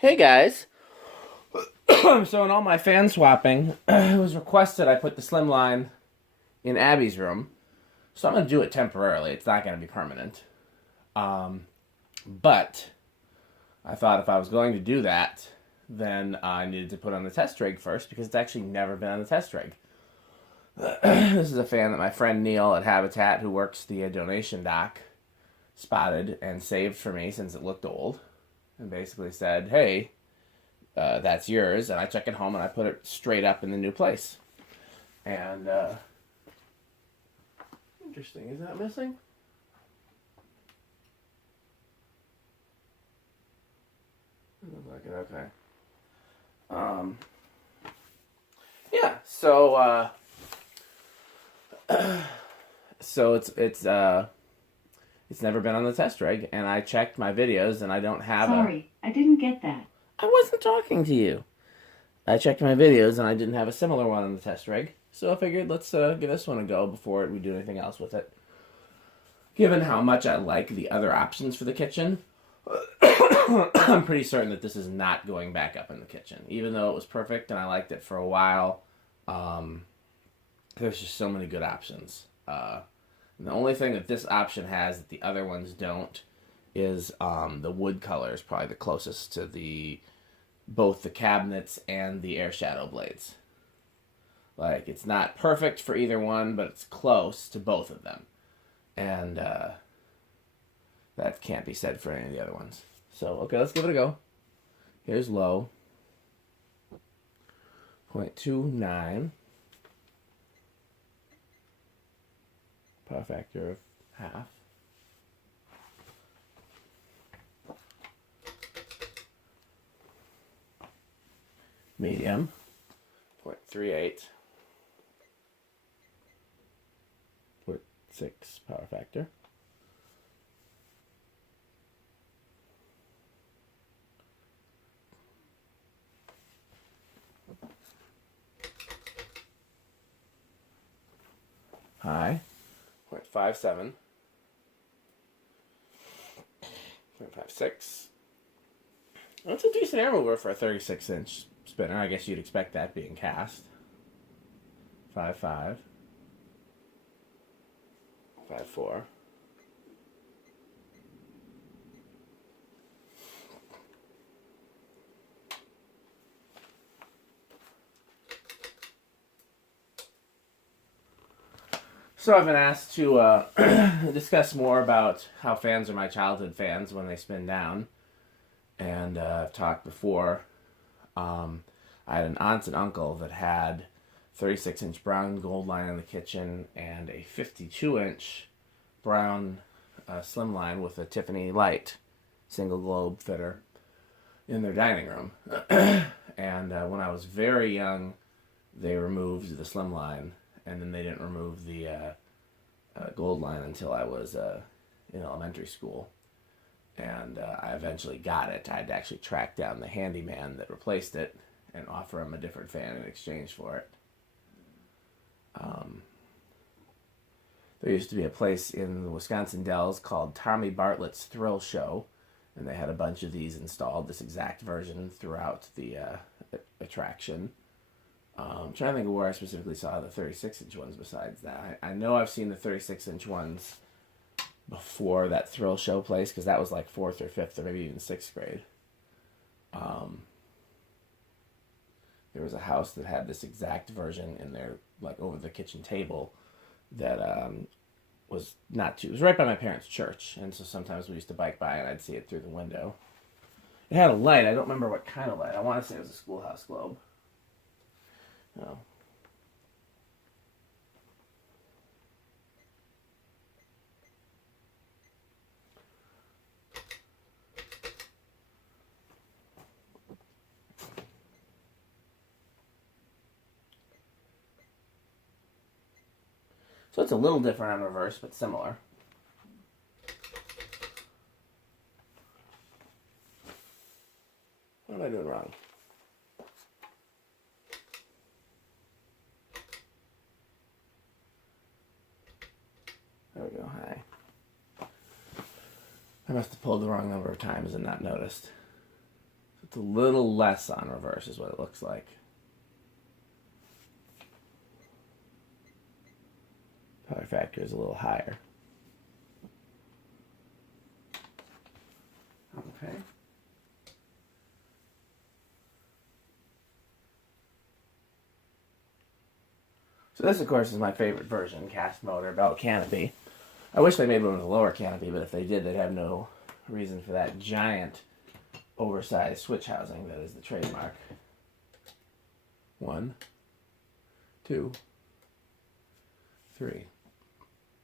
Hey guys. So in all my fan swapping, it was requested I put the Slimline in Abby's room. So I'm going to do it temporarily. It's not going to be permanent. But I thought if I was going to do that, then I needed to put on the test rig first because it's actually never been on the test rig. This is a fan that my friend Neil at Habitat, who works the donation dock, spotted and saved for me since it looked old. And basically said, hey, that's yours. And I took it home and I put it straight up in the new place. And, interesting. Is that missing? Looks like it, okay. Yeah, so it's never been on the test rig, and I checked my videos, and I don't have Sorry, I didn't get that. I wasn't talking to you. I checked my videos, and I didn't have a similar one on the test rig, so I figured let's give this one a go before we do anything else with it. Given how much I like the other options for the kitchen, I'm pretty certain that this is not going back up in the kitchen. Even though it was perfect and I liked it for a while, there's just so many good options. The only thing that this option has that the other ones don't is the wood color is probably the closest to both the cabinets and the air shadow blades. Like, it's not perfect for either one, but it's close to both of them. And that can't be said for any of the other ones. So, okay, let's give it a go. Here's low. 0.29. Power factor of half. Medium. 0.38. 0.6 power factor. High. 0.57. 0.56. That's a decent air mover for a 36-inch spinner. I guess you'd expect that being cast. 5.5. 5.4. So I've been asked to discuss more about how fans are my childhood fans when they spin down. And I've talked before. I had an aunt and uncle that had 36-inch brown gold line in the kitchen and a 52-inch brown slimline with a Tiffany light single globe fitter in their dining room. And when I was very young, they removed the slimline, and then they didn't remove the gold line until I was in elementary school. And I eventually got it. I had to actually track down the handyman that replaced it and offer him a different fan in exchange for it. There used to be a place in the Wisconsin Dells called Tommy Bartlett's Thrill Show, and they had a bunch of these installed, this exact version, throughout the attraction. I'm trying to think of where I specifically saw the 36-inch ones besides that. I know I've seen the 36-inch ones before that Thrill Show place, because that was like 4th or 5th or maybe even 6th grade. There was a house that had this exact version in there, like over the kitchen table, that was not too... It was right by my parents' church, and so sometimes we used to bike by and I'd see it through the window. It had a light. I don't remember what kind of light. I want to say it was a schoolhouse globe. No. So it's a little different on reverse, but similar. What am I doing wrong? There we go, high. I must have pulled the wrong number of times and not noticed. It's a little less on reverse is what it looks like. Power factor is a little higher. Okay. So this, of course, is my favorite version, cast motor belt canopy. I wish they made one with a lower canopy, but if they did, they'd have no reason for that giant, oversized switch housing that is the trademark. 1, 2, 3.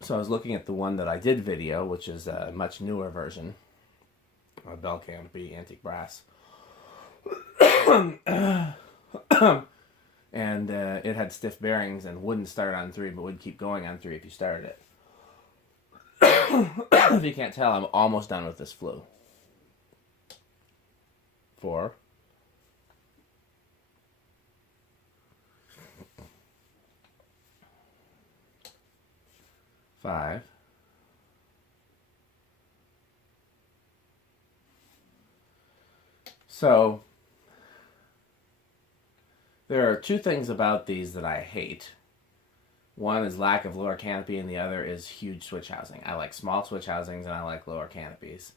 So I was looking at the one that I did video, which is a much newer version. A bell canopy, antique brass. And it had stiff bearings and wouldn't start on 3, but would keep going on 3 if you started it. If you can't tell, I'm almost done with this flue. 4. 5. 'So there are 2 things about these that I hate. One is lack of lower canopy, and the other is huge switch housing. I like small switch housings, and I like lower canopies.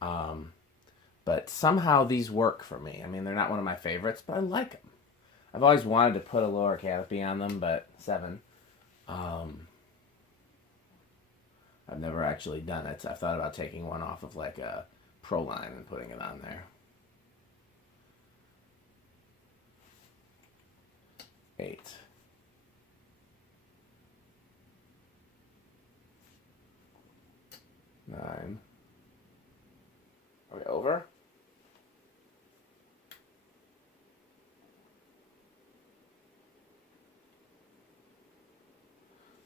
But somehow these work for me. I mean, they're not one of my favorites, but I like them. I've always wanted to put a lower canopy on them, but 7. I've never actually done it. I've thought about taking one off of like a Pro line and putting it on there. 8. 9. Are we over?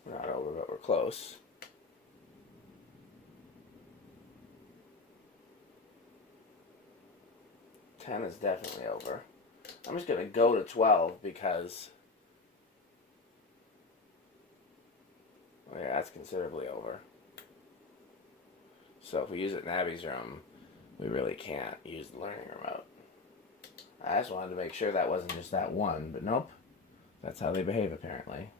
We're not over, but we're close. 10 is definitely over. I'm just going to go to 12 because... oh yeah, that's considerably over. So if we use it in Abby's room, we really can't use the learning remote. I just wanted to make sure that wasn't just that one, but nope. That's how they behave, apparently.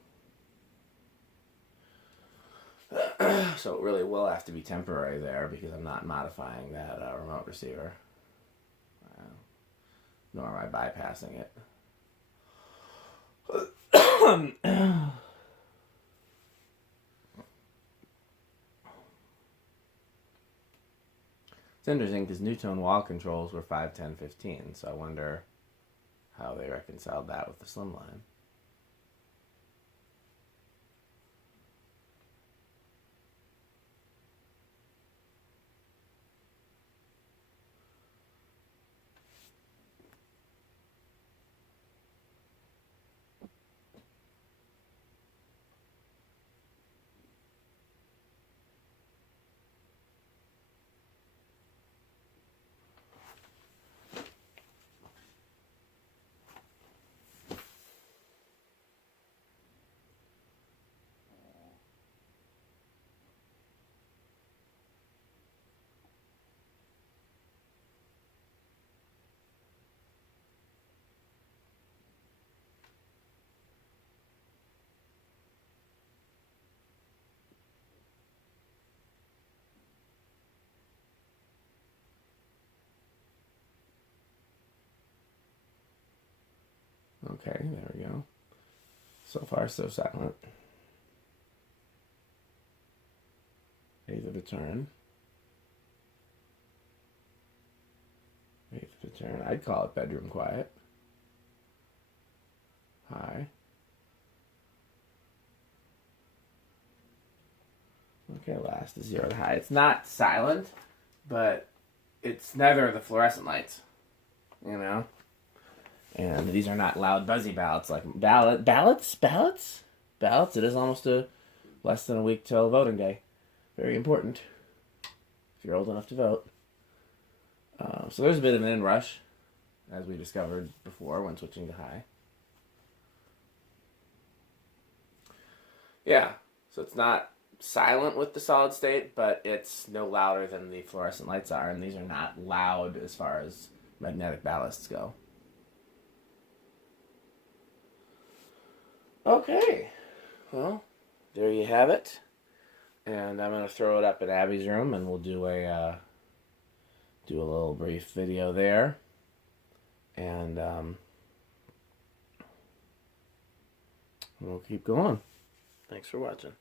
So it really will have to be temporary there because I'm not modifying that remote receiver. Nor am I bypassing it. It's interesting because Nutone wall controls were 5, 10, 15, so I wonder how they reconciled that with the Slimline. Okay, there we go. So far, so silent. 8th of a turn. 8th of a turn. I'd call it bedroom quiet. High. Okay, last is 0 to high. It's not silent, but it's neither of the fluorescent lights, you know? And these are not loud, buzzy ballots like ballots. It is almost less than a week till voting day. Very important if you're old enough to vote. So there's a bit of an inrush, as we discovered before when switching to high. Yeah, so it's not silent with the solid state, but it's no louder than the fluorescent lights are, and these are not loud as far as magnetic ballasts go. Okay, well, there you have it. And I'm going to throw it up in Abby's room, and we'll do a little brief video there. And we'll keep going. Thanks for watching.